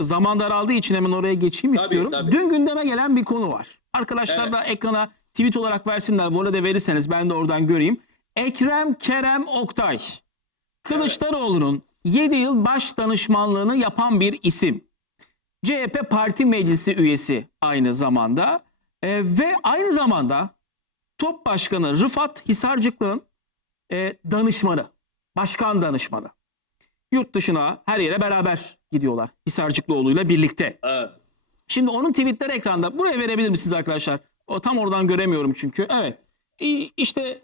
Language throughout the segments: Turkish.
zaman daraldığı için hemen oraya geçeyim Tabii, istiyorum. tabii. Dün gündeme gelen bir konu var. Arkadaşlar Evet. da ekrana tweet olarak versinler. Volede de verirseniz ben de oradan göreyim. Ekrem Kerem Oktay. Kılıçdaroğlu'nun 7 yıl baş danışmanlığını yapan bir isim. CHP Parti Meclisi üyesi aynı zamanda. Ee, ve aynı zamanda Top Başkanı Rıfat Hisarcıklı'nın e, danışmanı. Başkan danışmanı. Yurt dışına her yere beraber gidiyorlar. Hisarcıklıoğlu'yla birlikte. Evet. Şimdi onun tweetleri ekranda. Buraya verebilir misiniz arkadaşlar? O tam oradan göremiyorum çünkü. Evet. İşte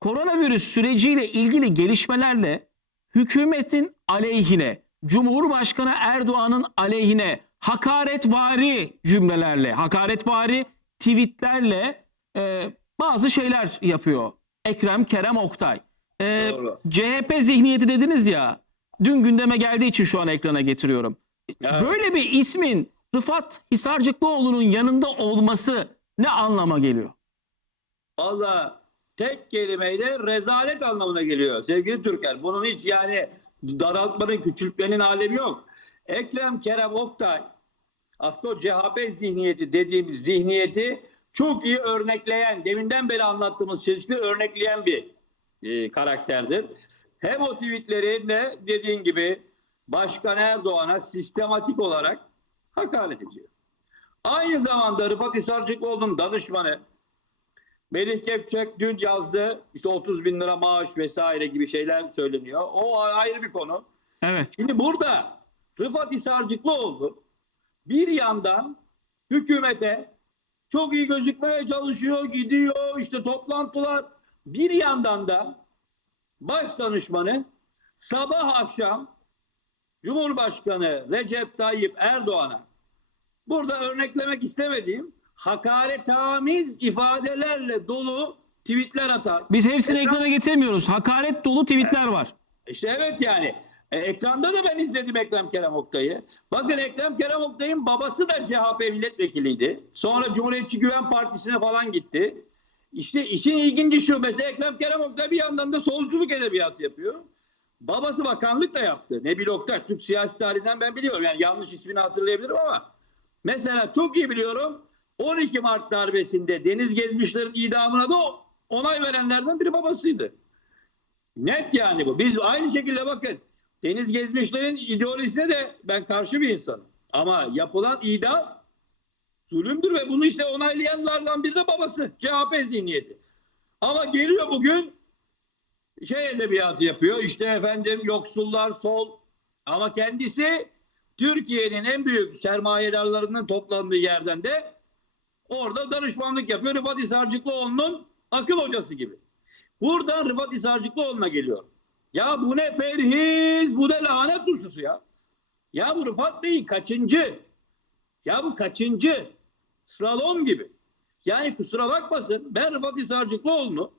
koronavirüs süreciyle ilgili gelişmelerle hükümetin aleyhine, Cumhurbaşkanı Erdoğan'ın aleyhine hakaretvari cümlelerle, hakaretvari tweetlerle e, bazı şeyler yapıyor. Ekrem Kerem Oktay. E, Doğru. CHP zihniyeti dediniz ya. Dün gündeme geldiği için şu an ekrana getiriyorum. Evet. Böyle bir ismin Rıfat Hisarcıklıoğlu'nun yanında olması ne anlama geliyor? Valla tek kelimeyle rezalet anlamına geliyor sevgili Türker. Bunun hiç yani daraltmanın, küçültmenin alemi yok. Ekrem Kerem Oktay aslında o CHP zihniyeti dediğimiz zihniyeti çok iyi örnekleyen, deminden beri anlattığımız çeşitli örnekleyen bir e, karakterdir. Hem o tweetlerinde dediğin gibi Başkan Erdoğan'a sistematik olarak hakaret ediyor. Aynı zamanda Rıfat Hisarcıklıoğlu'nun danışmanı Melih Kepçek dün yazdı. İşte 30 bin lira maaş vesaire gibi şeyler söyleniyor. O ayrı bir konu. Evet. Şimdi burada Rıfat Hisarcıklıoğlu bir yandan hükümete çok iyi gözükmeye çalışıyor, gidiyor, işte toplantılar. Bir yandan da baş danışmanı sabah akşam Cumhurbaşkanı Recep Tayyip Erdoğan'a burada örneklemek istemediğim hakaretamiz ifadelerle dolu tweetler atar. Biz hepsini Ekran- ekrana getirmiyoruz. Hakaret dolu tweetler var. İşte evet yani. E, ekranda da ben izledim Ekrem Kerem Oktay'ı. Bakın Ekrem Kerem Oktay'ın babası da CHP milletvekiliydi. Sonra Cumhuriyetçi Güven Partisi'ne falan gitti. İşte işin ilginci şu. Mesela Ekrem Kerem Oktay bir yandan da solculuk edebiyatı yapıyor. Babası bakanlık da yaptı. Nebil Oktay. Türk siyasi tarihinden ben biliyorum. Yani yanlış ismini hatırlayabilirim ama. Mesela çok iyi biliyorum. 12 Mart darbesinde Deniz Gezmişler'in idamına da onay verenlerden biri babasıydı. Net yani bu. Biz aynı şekilde bakın Deniz Gezmişler'in ideolojisine de ben karşı bir insanım. Ama yapılan idam zulümdür ve bunu işte onaylayanlardan biri de babası. CHP zihniyeti. Ama geliyor bugün şey edebiyatı yapıyor. İşte efendim yoksullar sol ama kendisi Türkiye'nin en büyük sermayedarlarının toplandığı yerden de orada danışmanlık yapıyor. Rıfat Hisarcıklıoğlu'nun akıl hocası gibi. Buradan Rıfat Hisarcıklıoğlu'na geliyor. Ya bu ne perhiz, bu ne lanet turşusu ya. Ya bu Rıfat Bey kaçıncı? Ya bu kaçıncı? Slalom gibi. Yani kusura bakmasın ben Rıfat Hisarcıklıoğlu'nu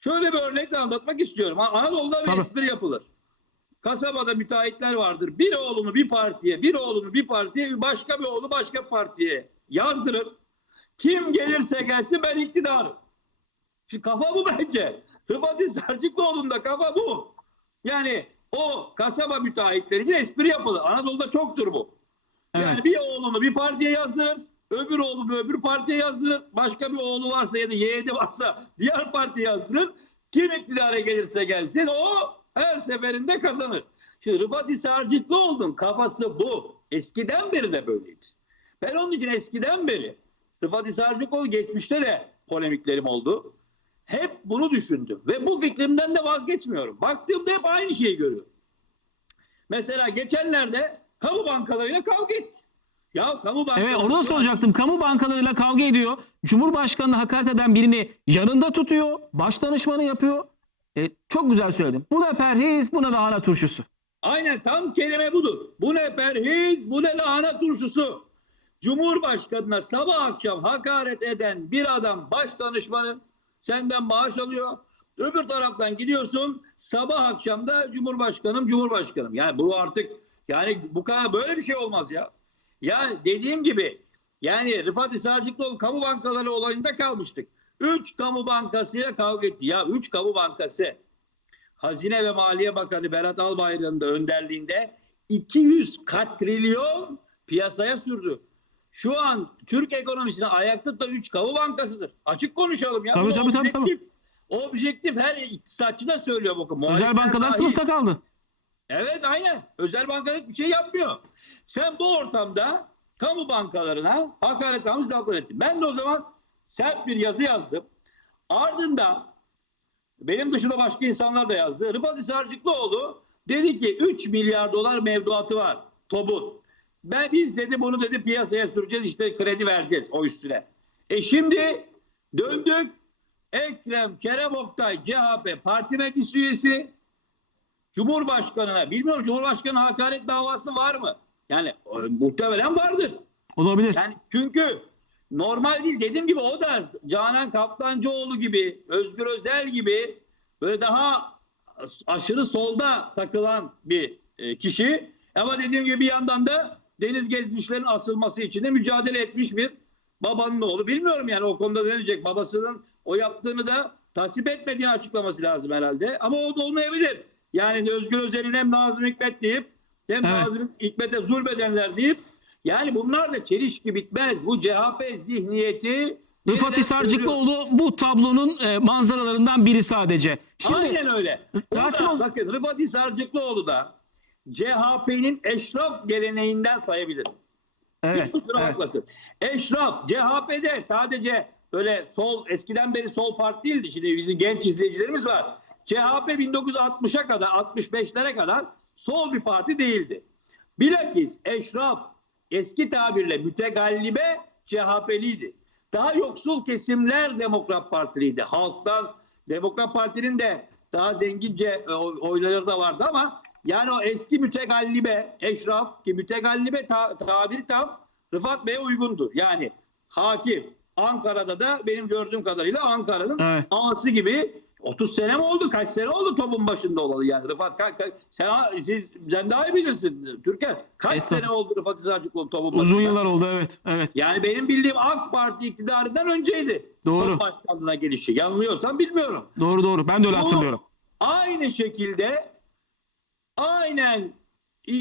şöyle bir örnekle anlatmak istiyorum. An- Anadolu'da bir espri yapılır. Kasabada müteahhitler vardır. Bir oğlunu bir partiye, bir oğlunu bir partiye, başka bir oğlu başka bir partiye yazdırır. Kim gelirse gelsin ben iktidarım. Şimdi kafa bu bence. Rıfat Hisarcıklıoğlu'nda kafa bu. Yani o kasaba müteahhitleriyle espri yapılır. Anadolu'da çoktur bu. Yani Evet. bir oğlunu bir partiye yazdırır. Öbür oğlunu öbür partiye yazdırır. Başka bir oğlu varsa ya da yeğeni varsa diğer partiye yazdırır. Kim iktidara gelirse gelsin o her seferinde kazanır. Şimdi Rıfat Hisarcıklıoğlu'nun kafası bu. Eskiden beri de böyleydi. Ben onun için eskiden beri Rıfat Hisarcıklıoğlu geçmişte de polemiklerim oldu. Hep bunu düşündüm ve bu fikrimden de vazgeçmiyorum. Baktığımda hep aynı şeyi görüyorum. Mesela geçenlerde kamu bankalarıyla kavga etti. Ya kamu bankaları... Evet orada soracaktım. Kamu bankalarıyla kavga ediyor. Cumhurbaşkanı'na hakaret eden birini yanında tutuyor. Baş danışmanı yapıyor. E, çok güzel söyledin. Bu da perhiz, buna da hana turşusu. Aynen tam kelime budur. Bu ne perhiz, bu ne lahana turşusu. Cumhurbaşkanına sabah akşam hakaret eden bir adam baş danışmanı senden maaş alıyor. Öbür taraftan gidiyorsun sabah akşam da Cumhurbaşkanım Cumhurbaşkanım. Yani bu artık yani bu kadar böyle bir şey olmaz ya. Ya dediğim gibi yani Rıfat Hisarcıklıoğlu kamu bankaları olayında kalmıştık. Üç kamu bankasıyla kavga etti. Ya üç kamu bankası Hazine ve Maliye Bakanı Berat Albayrak'ın da önderliğinde 200 katrilyon piyasaya sürdü. Şu an Türk ekonomisini ayakta tutan 3 kamu bankasıdır. Açık konuşalım ya. Tabii, tabii, tabii, tabii. objektif- Objektif her iktisatçı da söylüyor bakın. Özel bankalar dahil. sınıfta kaldı. Evet aynen. Özel banka hiçbir şey yapmıyor. Sen bu ortamda kamu bankalarına hakaret namus laflar ettin. Ben de o zaman sert bir yazı yazdım. Ardından benim dışında başka insanlar da yazdı. Rıfat Hisarcıklıoğlu dedi ki 3 milyar dolar mevduatı var TOB'un. Ben biz dedi bunu dedi piyasaya süreceğiz işte kredi vereceğiz o üstüne. E şimdi döndük Ekrem Kerem Oktay CHP parti meclis üyesi Cumhurbaşkanına bilmiyorum Cumhurbaşkanı hakaret davası var mı? Yani e, muhtemelen vardır. Olabilir. Yani çünkü normal değil. Dediğim gibi o da Canan Kaptancıoğlu gibi, Özgür Özel gibi böyle daha aşırı solda takılan bir e, kişi. Ama dediğim gibi bir yandan da deniz gezmişlerin asılması için de mücadele etmiş bir babanın oğlu. Bilmiyorum yani o konuda ne diyecek. Babasının o yaptığını da tasvip etmediğini açıklaması lazım herhalde. Ama o da olmayabilir. Yani Özgür Özel'in hem Nazım Hikmet deyip hem Evet. Nazım Hikmet'e zulmedenler deyip yani bunlar da çelişki bitmez. Bu CHP zihniyeti Rıfat Hisarcıklıoğlu bu tablonun e, manzaralarından biri sadece. Şimdi Aynen öyle. O Rasim da, bakın Rıfat Hisarcıklıoğlu da CHP'nin eşraf geleneğinden sayabilir. evet, kusura evet. bakmasın. Eşraf CHP'de sadece böyle sol eskiden beri sol parti değildi. Şimdi bizim genç izleyicilerimiz var. CHP 1960'a kadar 65'lere kadar sol bir parti değildi. Bilakis eşraf eski tabirle mütegallibe CHP'liydi. Daha yoksul kesimler Demokrat Partiliydi. Halktan Demokrat Parti'nin de daha zengince e, oy- oyları da vardı ama yani o eski mütegallibe, eşraf ki mütegallibe ta- tabiri tam Rıfat Bey'e uygundur. Yani hakim Ankara'da da benim gördüğüm kadarıyla Ankara'nın Evet. ağası gibi 30 sene mi oldu? Kaç sene oldu topun başında olalı yani? Rıfat ka- ka- sen, siz, sen daha iyi bilirsin Türker. Kaç sene oldu Rıfat Hisarcıklıoğlu topun başında? Uzun yıllar oldu evet. Evet. Yani benim bildiğim AK Parti iktidarından önceydi. Doğru. Top başkanlığına gelişi. Yanılıyorsam bilmiyorum. Doğru doğru. Ben de öyle Bu hatırlıyorum. Aynı şekilde aynen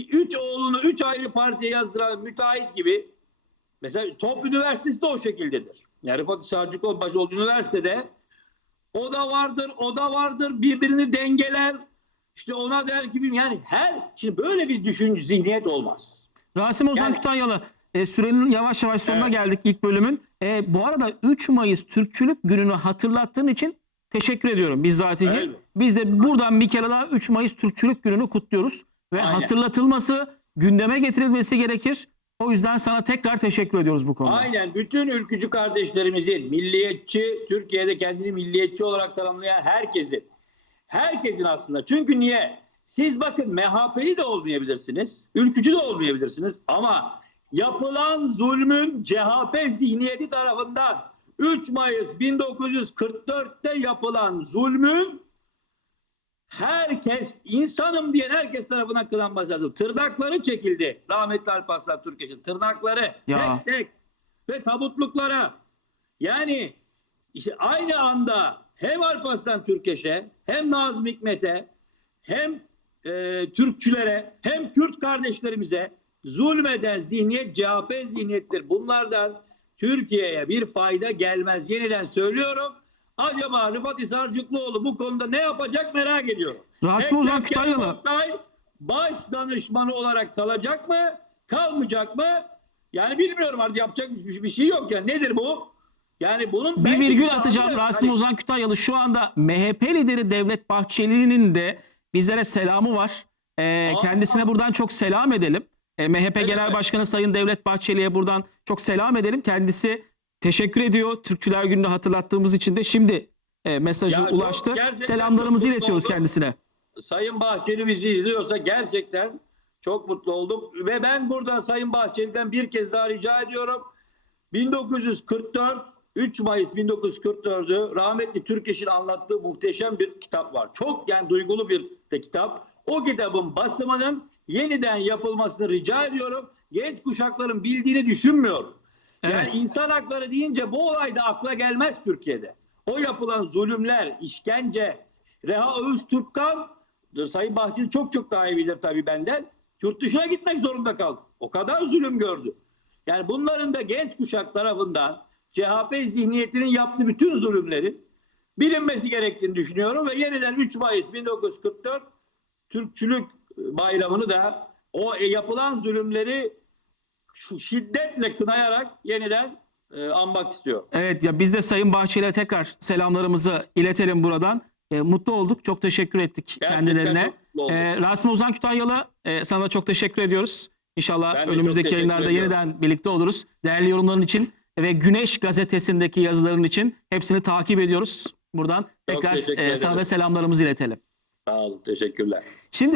üç oğlunu üç ayrı partiye yazdıran müteahhit gibi mesela Top Üniversitesi de o şekildedir. Yani Rıfat Hisarcıklıoğlu başı olduğu üniversitede o da vardır, o da vardır. Birbirini dengeler. İşte ona der ki yani her şimdi böyle bir düşün zihniyet olmaz. Rasim Ozan Yani- Kütahyalı e, sürenin yavaş yavaş sonuna Evet. geldik ilk bölümün. E, bu arada 3 Mayıs Türkçülük gününü hatırlattığın için teşekkür ediyorum bizzatihi. Evet. Biz de buradan bir kere daha 3 Mayıs Türkçülük gününü kutluyoruz. Ve Aynen. hatırlatılması, gündeme getirilmesi gerekir. O yüzden sana tekrar teşekkür ediyoruz bu konuda. Aynen bütün ülkücü kardeşlerimizin, milliyetçi, Türkiye'de kendini milliyetçi olarak tanımlayan herkesin, herkesin aslında. Çünkü niye? Siz bakın MHP'li de olmayabilirsiniz, ülkücü de olmayabilirsiniz ama yapılan zulmün CHP zihniyeti tarafından 3 Mayıs 1944'te yapılan zulmün herkes insanım diyen herkes tarafından kınanması lazım. Tırnakları çekildi. Rahmetli Alparslan Türkeş'in tırnakları Ya. tek tek ve tabutluklara. Yani işte aynı anda hem Alparslan Türkeş'e hem Nazım Hikmet'e hem e, Türkçülere hem Kürt kardeşlerimize zulmeden zihniyet CHP zihniyettir. Bunlardan Türkiye'ye bir fayda gelmez. Yeniden söylüyorum. Acaba Rıfat Hisarcıklıoğlu bu konuda ne yapacak merak ediyorum. Rasim Ozan Kütahyalı. Baş danışmanı olarak kalacak mı? Kalmayacak mı? Yani bilmiyorum artık yapacak bir, bir şey yok. Yani nedir bu? Yani bunun Bir virgül atacağım yok. Rasim Hani- Ozan Kütahyalı. Şu anda MHP lideri Devlet Bahçeli'nin de bizlere selamı var. Ee, Aa. kendisine buradan çok selam edelim. Ee, MHP Evet. Genel Başkanı Sayın Devlet Bahçeli'ye buradan çok selam edelim. Kendisi teşekkür ediyor. Türkçüler Günü'nü hatırlattığımız için de şimdi e, mesajı Ya ulaştı. Selamlarımızı iletiyoruz oldum. kendisine. Sayın Bahçeli bizi izliyorsa gerçekten çok mutlu oldum. Ve ben buradan Sayın Bahçeli'den bir kez daha rica ediyorum. 1944 3 Mayıs 1944'ü rahmetli Türkeş'in anlattığı muhteşem bir kitap var. Çok yani duygulu bir de kitap. O kitabın basımının yeniden yapılmasını rica ediyorum. Genç kuşakların bildiğini düşünmüyorum. Yani Evet. insan hakları deyince bu olay da akla gelmez Türkiye'de. O yapılan zulümler, işkence, Reha Öztürkkan, Sayın Bahçeli çok çok daha iyi bilir tabii benden. Yurt dışına gitmek zorunda kaldı. O kadar zulüm gördü. Yani bunların da genç kuşak tarafından CHP zihniyetinin yaptığı bütün zulümleri bilinmesi gerektiğini düşünüyorum ve yeniden 3 Mayıs 1944 Türkçülük bayramını da o yapılan zulümleri şu şiddetle kınayarak yeniden e, anmak istiyor. Evet ya biz de Sayın Bahçeli'ye tekrar selamlarımızı iletelim buradan. E, mutlu olduk. Çok teşekkür ettik Gerçekten kendilerine. çok. E, Rasim Ozan Kütahyalı e, sana da çok teşekkür ediyoruz. İnşallah Ben de çok önümüzdeki yayınlarda ediyorum. yeniden birlikte oluruz. Değerli yorumların için ve Güneş gazetesindeki yazıların için hepsini takip ediyoruz. Buradan tekrar teşekkür e, sana da selamlarımızı iletelim. Sağ olun. Teşekkürler. Şimdi